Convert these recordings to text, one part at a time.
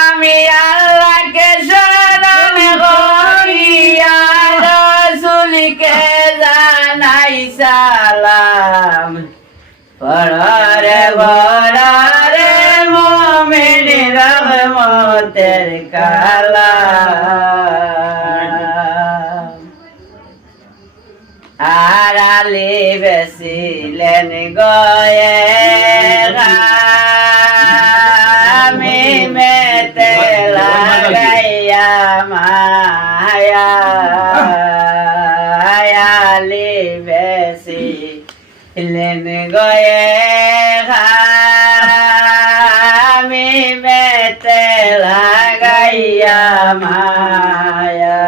আমি আল্লাহকে শরণ করিয়া রসুলকে জানাই সালাম। পড়রে বড়রে মোমিন রহমতের কালাম। আর আলি বেসিলেন গয়ে মায়া আলি বেসি লেন গয়ে আমি মেতে লাগাইয়া মায়া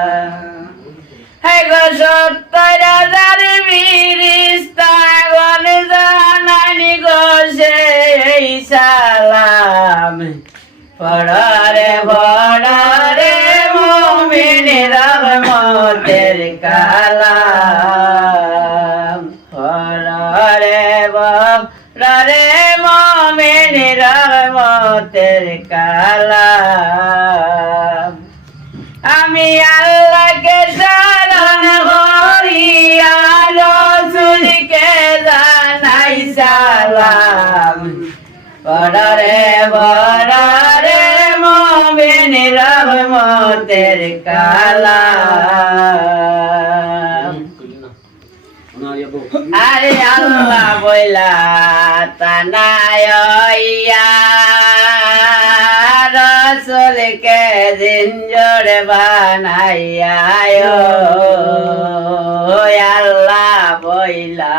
হে গো সত্য সত্তর হাজার বিরিস্তাগণ জানানি গো সেই সালাম পড়ারে বড়ারে মোমিন রহমতের কালাম পড়ারে বড়ারে মোমিন রহমতের কালাম। আমি আল্লাহকে বড়রে রহমতের কালাম আরে আল্লাহ বইলা তানায়া রসুলকে জিঞ্জর বানাইয়া আল্লাহ বইলা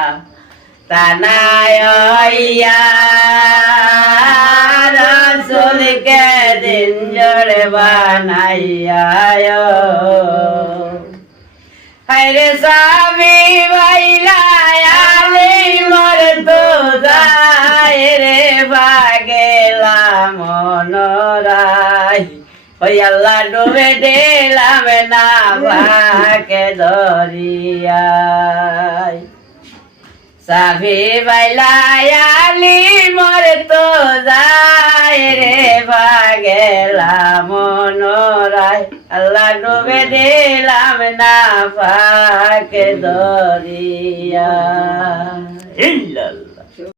তানায়া জিঞ্জর বানাইয়া হরে স্বামী ভাইলায়ালে মর তো যায় রে বাগেলা মনোরাই। ওই আল্লাহ ডুবে দিলাম না ভাকে ধরিয়াই। সাভি বাইলায়ালি তো যায় রে বাগেলা মনোরাই আল্লাহ ডুবে দিলাম না ফাঁকে দরিয়া ইল্লাল্লাহ।